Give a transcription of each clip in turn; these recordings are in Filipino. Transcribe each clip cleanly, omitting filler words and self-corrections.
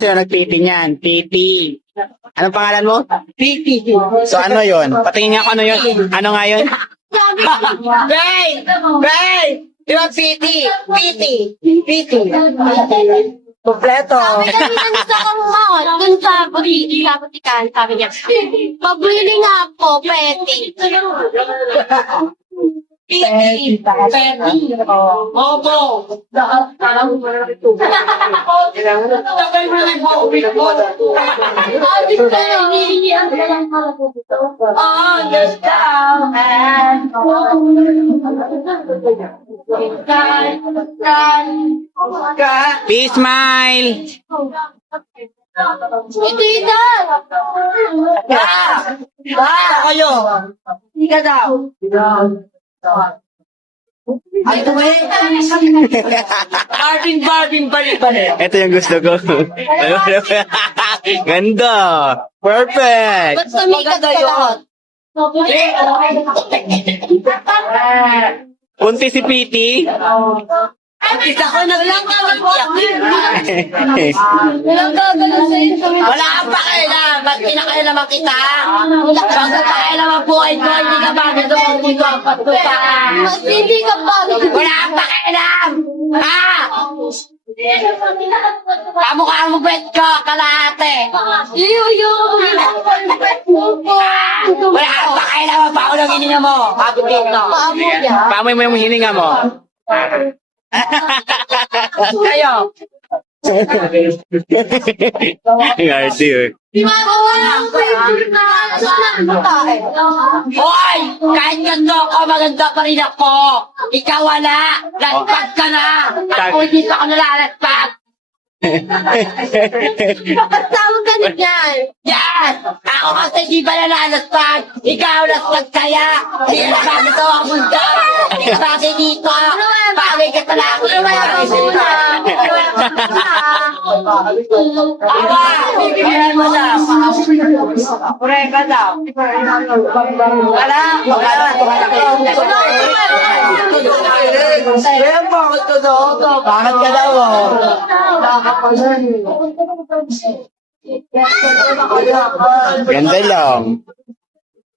Sino nag-PT niyan? PT. Anong pangalan mo? PT. So ano yon? Patingin nga ako ano yun? Ano nga yun? Bay! Bay! Di ba PT? PT. PT. Kompleto. Sabi kanina gusto kong mahal dun sa butikan. Sabi niya, pabili nga po, peti. Peti. Opo. Sabay mo lang po. Peace smile. Ito idan. Kayo. Hindi ka daw. Ay, tuwi. Barbing, balik. Ito yung gusto ko. Ganda. Perfect. Ba't sumikat ka lahat? Punti si PT. Isa ko naglangaw. Walang gagawin sa'yo. Wala kang pakialam. Ba't pinakailaman kita? Ba't pakailaman buhay ko? Hindi ka bagay sa mga dito ang patuta. Mas hindi ka pa. Wala kang pakialam! Ha? Kamukha mo bet ko, kalahati. Yuyo. Wala kang pakialam. Paulong hininga mo. Habit dito. Paamo yan. Paamoy mo yung hininga mo. Kayo. Arti eh. Walang favorite na pagkain. Hoy! Kahit ganda ako, maganda pa rin ako. Ikaw wala. Latpag ka na. Ako hindi pa ako nalalatpag. Bakit tawag ka niyan? Yes! Ako kasi di ba nalalatpag? Ikaw latpag kaya. Hindi na ba ito ang mundo? Hindi ka bagay dito. Bagay ka talaga. Awa! Bibigyan mo daw. Pure ka daw. Wala. Bakit ka daw? Ganda lang.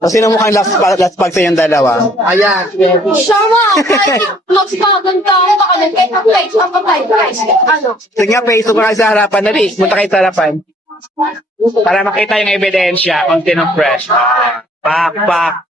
So, sino mukhang last pag sa yung dalawa? Ayan. Sama! Kahit magpaganda ako baka lang kahit mag-like, guys. Ano? Sige nga, Facebook ka sa harapan. Dali, punta kayo sa harapan. Para makita yung ebidensya kung sinong fresh. Pak. Pak.